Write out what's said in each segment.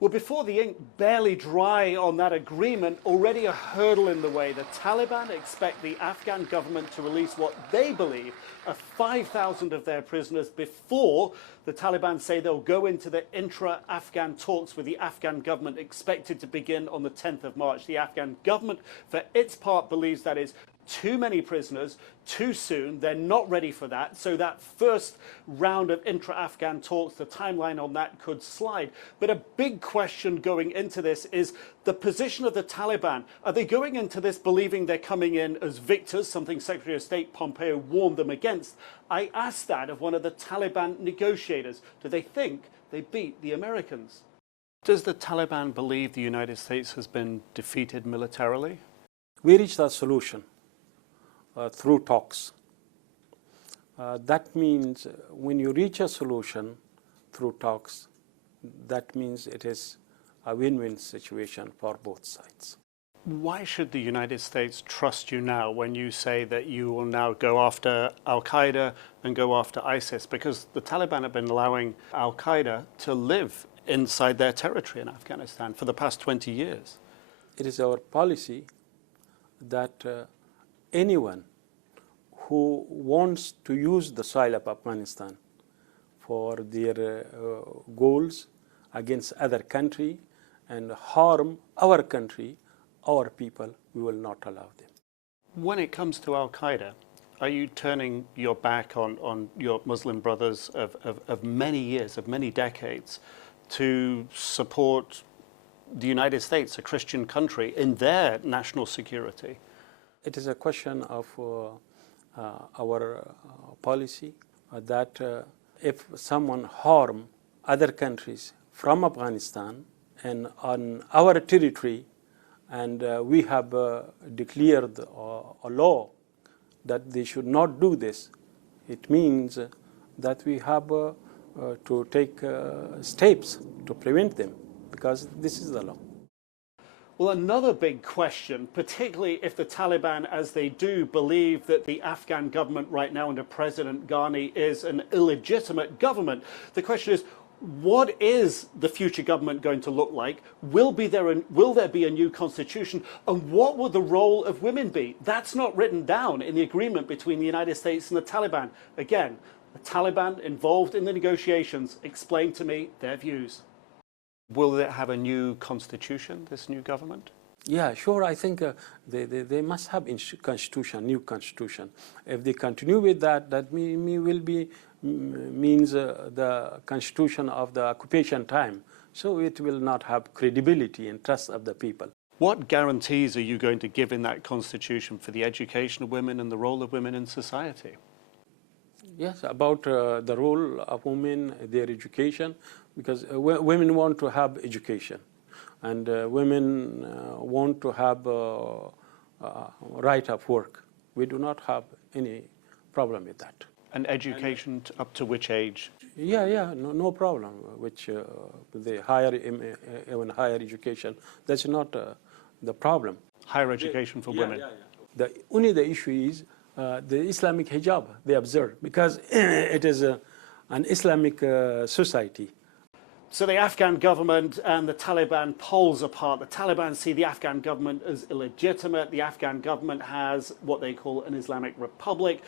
Well, before the ink barely dry on that agreement, already a hurdle in the way. The Taliban expect the Afghan government to release what they believe are 5,000 of their prisoners before the Taliban say they'll go into the intra-Afghan talks with the Afghan government expected to begin on the 10th of March. The Afghan government, for its part, believes that is too many prisoners, too soon. They're not ready for that. So that first round of intra-Afghan talks, the timeline on that could slide. But a big question going into this is the position of the Taliban. Are they going into this believing they're coming in as victors, something Secretary of State Pompeo warned them against? I asked that of one of the Taliban negotiators. Do they think they beat the Americans? Does the Taliban believe the United States has been defeated militarily? We reached a solution through talks. That means when you reach a solution through talks, that means it is a win-win situation for both sides. Why should the United States trust you now when you say that you will now go after Al-Qaeda and go after ISIS? Because the Taliban have been allowing Al-Qaeda to live inside their territory in Afghanistan for the past 20 years. It is our policy that anyone who wants to use the soil of Afghanistan for their goals against other country and harm our country, our people, we will not allow them. When it comes to Al-Qaeda, are you turning your back on your Muslim brothers of many years, of many decades, to support the United States, a Christian country, in their national security? It is a question of our policy that if someone harm other countries from Afghanistan and on our territory, and we have declared a law that they should not do this, it means that we have to take steps to prevent them, because this is the law. Well, another big question, particularly if the Taliban, as they do, believe that the Afghan government right now under President Ghani is an illegitimate government, the question is, what is the future government going to look like? Will there be a new constitution? And what will the role of women be? That's not written down in the agreement between the United States and the Taliban. Again, the Taliban involved in the negotiations explained to me their views. Will it have a new constitution, this new government? Yeah, sure. I think they must have constitution, new constitution. If they continue with that, that means the constitution of the occupation time. So it will not have credibility and trust of the people. What guarantees are you going to give in that constitution for the education of women and the role of women in society? Yes, about the role of women, their education, because women want to have education, and women want to have right of work. We do not have any problem with that. And education up to which age? Yeah, no problem. Which the even higher education, that's not the problem. Higher education for women? Yeah. Only the issue is the Islamic hijab they observe, because it is an Islamic society. So the Afghan government and the Taliban poles apart. The Taliban see the Afghan government as illegitimate. The Afghan government has what they call an Islamic republic.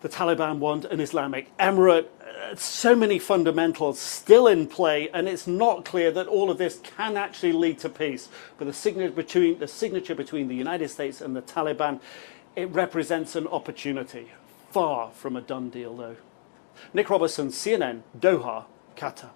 The Taliban want an Islamic emirate. So many fundamentals still in play, and it's not clear that all of this can actually lead to peace. But the signature between the United States and the Taliban, it represents an opportunity. Far from a done deal, though. Nick Robertson, CNN, Doha, Qatar.